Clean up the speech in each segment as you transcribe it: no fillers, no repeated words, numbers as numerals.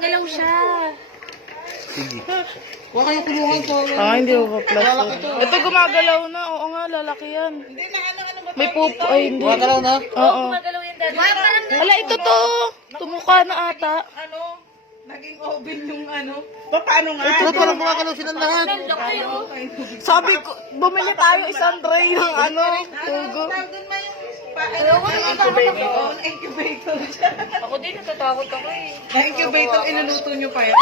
gumagalaw siya. Sige. Huwag kayo kumuhan ko. Hindi ko pa-plus. Ito gumagalaw na. Oo nga, lalaki yan. Hindi na, ano ba? May pupo. Ay, hindi. Gumagalaw na? Oo. Gumagalaw yan dati. Ala, ito to. Tumukha na ata. Naging oven yung ano. Paano nga? Ito palang gumagalaw silang lahat. Sabi ko, bumili tayo isang tray ng ano, tugo. Ayoko na natatakot. Incubator siya. Ako din, natatakot ako eh. Na-incubator, inuluto nyo pa yan.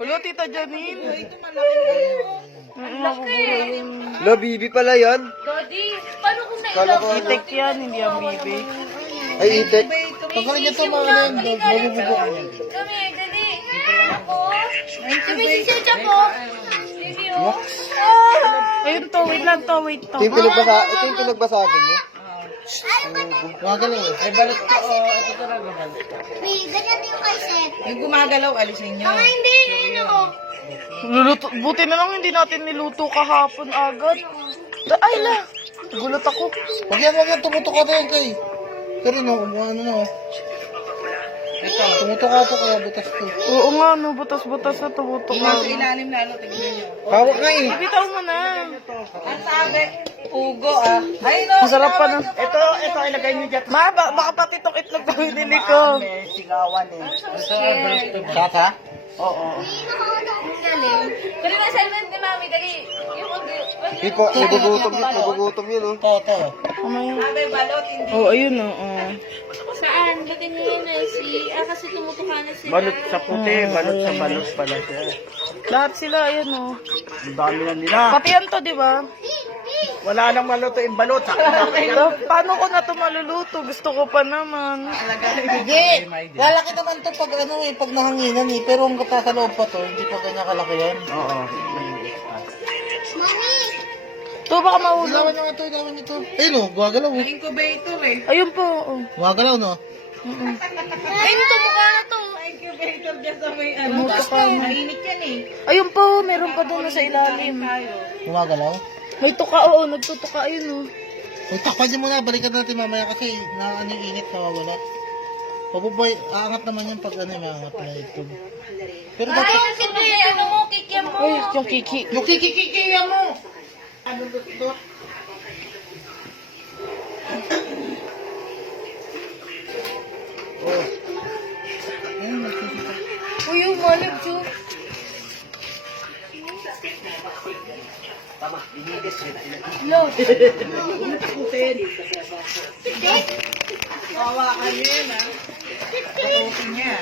Hello, Tita Janine. Ito malaki. Lo, bibi pala yan. Daddy, paano kung Kala ko ano. Itek yan, hindi ang bibi. Ay, itik. Pagkain niya ito mga yan. Mabububo. Kami, dali. Ako. Sabi si Checha po. Baby, oh. Ayun to, wait lang to, wait to. Ito yung pinagbasa akin niya. Gumagalaw eh. Ay, balot ko. Ito talaga balot. Ganyan yung kay Seth. Yung gumagalaw, alisin nyo. Mga hindi, yun ako. Buti na lang hindi natin niluto kahapon agad. Ay la, gulat ako. Huwag yan. Tumutok ka doon kay. Pero no, ano na. Ito. Tumutok ka ito kaya butas ko. Oo nga, no, butas-butas na tumutok na. Nasa ilalim lalo, tignan nyo. Hawak nga eh. Bitaw mo na. Ang sabi, ugo ah. Ay, no. Masarap pa na. Ito, ilagay nyo dyan. Ma, baka pati itong itlog na binili ko. Sigawan eh. Saka? Oo. Ang galing. Dali na assignment ni Mami, dali. Yung Nagugutom yun oh. Toto. Mamaya. Sabi, balot, hindi. Oh, ayun oh. Saan? Ba't ganyan na kasi tumutuka na sila. Balot sa puti, balot sa balot pala siya. Lahat sila, ayun oh. Ang dami na nila. Pati yan to, di ba? Wala nang maluto yung balot. Ito, paano ko na ito maluluto? Gusto ko pa naman. Hindi. Lalaki naman to pag ano eh, pag nahanginan eh. Pero hanggang sa loob pa to, hindi pa ganyan kalaki yan. Oo. Mami! Ito, baka mahulog. Ilawan nyo to. Ayun oh, gumagalaw oh. Incubator eh. Ayun po, oh. Gumagalaw no? Ayun to, mukha na to. Incubator dyan sa may ano. Tumutok ka na. Mainit yan eh. Ayun po, meron pa doon na sa ilalim. Gumagalaw? May tuka, oo, nagtutuka, ayun oh. Uy, takpan niyo muna. Balikan natin mamaya kasi na ano yung init, nawawala. Pabubay, aangat naman yan pag ano, may aangat na ito. Pero Ay, dapat, kasi ano mo, kikyan mo. Ay, yung kiki. yung kikikikiya mo! Ano gusto? Oh. Ayun, nagsisikap. Uy, yung malag, Diyo. Kawa ka niya na. Kawa niya.